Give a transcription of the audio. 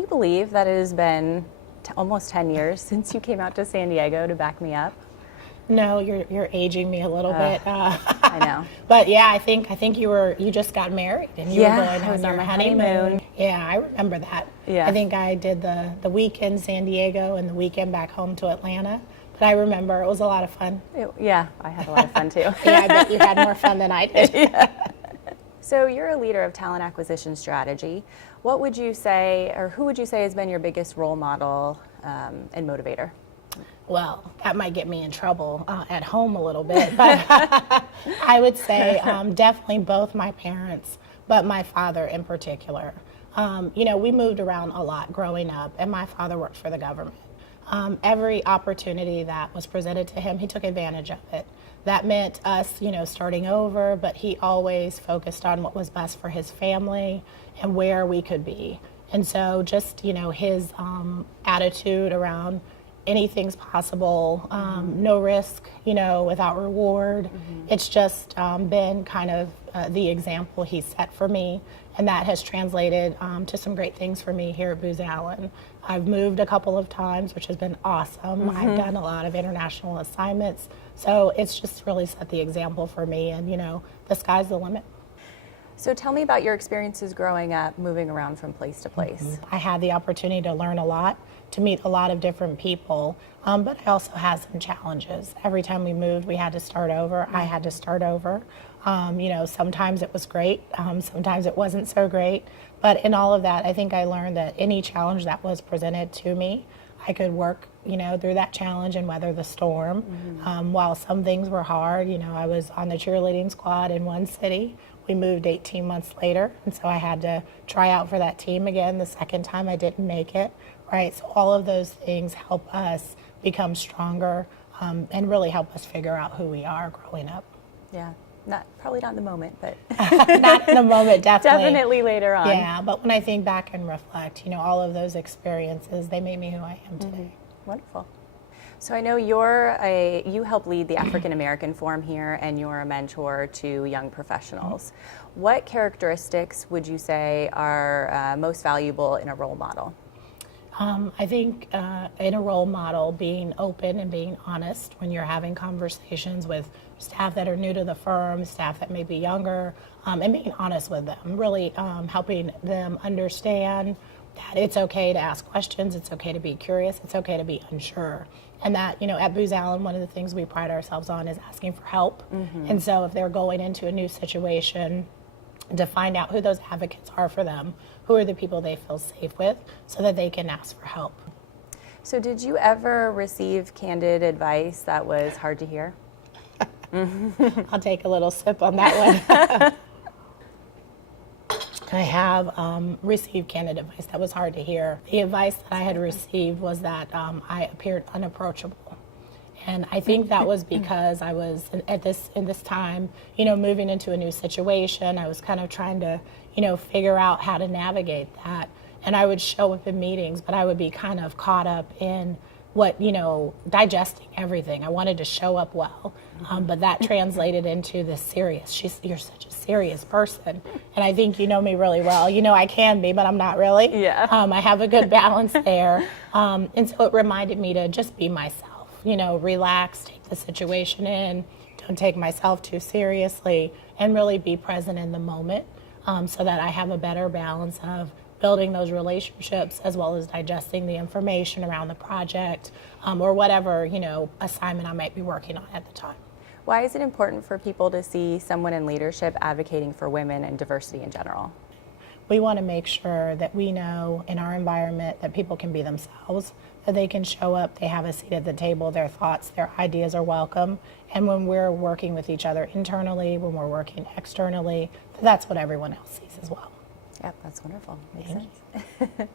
Can you believe that it has been almost 10 years since you came out to San Diego to back me up? No, you're aging me a little bit. I know. But yeah, I think you just got married and you were going I was on on your our honeymoon. honeymoon. Yeah, I remember that. Yeah. I think I did the weekend San Diego and the weekend back home to Atlanta. But I remember it was a lot of fun. Yeah, I had a lot of fun too. Yeah, I bet you had more fun than I did. Yeah. So you're a leader of talent acquisition strategy. What would you say, or who would you say has been your biggest role model and motivator? Well, that might get me in trouble at home a little bit, but I would say definitely both my parents, but my father in particular. We moved around a lot growing up, and my father worked for the government. Every opportunity that was presented to him, he took advantage of it. That meant us, starting over, but he always focused on what was best for his family and where we could be. And so just, his attitude around anything's possible, no risk, without reward. Mm-hmm. It's just been kind of the example he set for me, and that has translated to some great things for me here at Booz Allen. I've moved a couple of times, which has been awesome. Mm-hmm. I've done a lot of international assignments, so it's just really set the example for me, and the sky's the limit. So tell me about your experiences growing up, moving around from place to place. Mm-hmm. I had the opportunity to learn a lot, to meet a lot of different people, but I also had some challenges. Every time we moved, we had to start over. I had to start over. Sometimes it was great, sometimes it wasn't so great, but in all of that, I think I learned that any challenge that was presented to me, I could work, through that challenge and weather the storm. Mm-hmm. While some things were hard, I was on the cheerleading squad in one city. We moved 18 months later, and so I had to try out for that team again. The second time I didn't make it, right? So all of those things help us become stronger and really help us figure out who we are growing up. Yeah, probably not in the moment, but not in the moment, definitely. Definitely later on. Yeah, but when I think back and reflect, all of those experiences, they made me who I am today. Mm-hmm. Wonderful. So I know you help lead the African American Forum here, and you're a mentor to young professionals. Mm-hmm. What characteristics would you say are most valuable in a role model? I think in a role model, being open and being honest when you're having conversations with staff that are new to the firm, staff that may be younger, and being honest with them, really helping them understand that it's okay to ask questions, it's okay to be curious, it's okay to be unsure. And that, at Booz Allen, one of the things we pride ourselves on is asking for help. Mm-hmm. And so if they're going into a new situation, to find out who those advocates are for them, who are the people they feel safe with, so that they can ask for help. So did you ever receive candid advice that was hard to hear? I'll take a little sip on that one. I have received candid advice that was hard to hear. The advice that I had received was that I appeared unapproachable. And I think that was because I was in this time, moving into a new situation. I was kind of trying to, figure out how to navigate that. And I would show up in meetings, but I would be kind of caught up in digesting everything. I wanted to show up well, but that translated into the serious. You're such a serious person, and I think you know me really well. I can be, but I'm not really. Yeah. I have a good balance there, and so it reminded me to just be myself. Relax, take the situation in, don't take myself too seriously, and really be present in the moment, so that I have a better balance of building those relationships as well as digesting the information around the project or whatever, assignment I might be working on at the time. Why is it important for people to see someone in leadership advocating for women and diversity in general? We want to make sure that we know in our environment that people can be themselves, that they can show up, they have a seat at the table, their thoughts, their ideas are welcome. And when we're working with each other internally, when we're working externally, that's what everyone else sees as well. Yep, that's wonderful. Makes sense.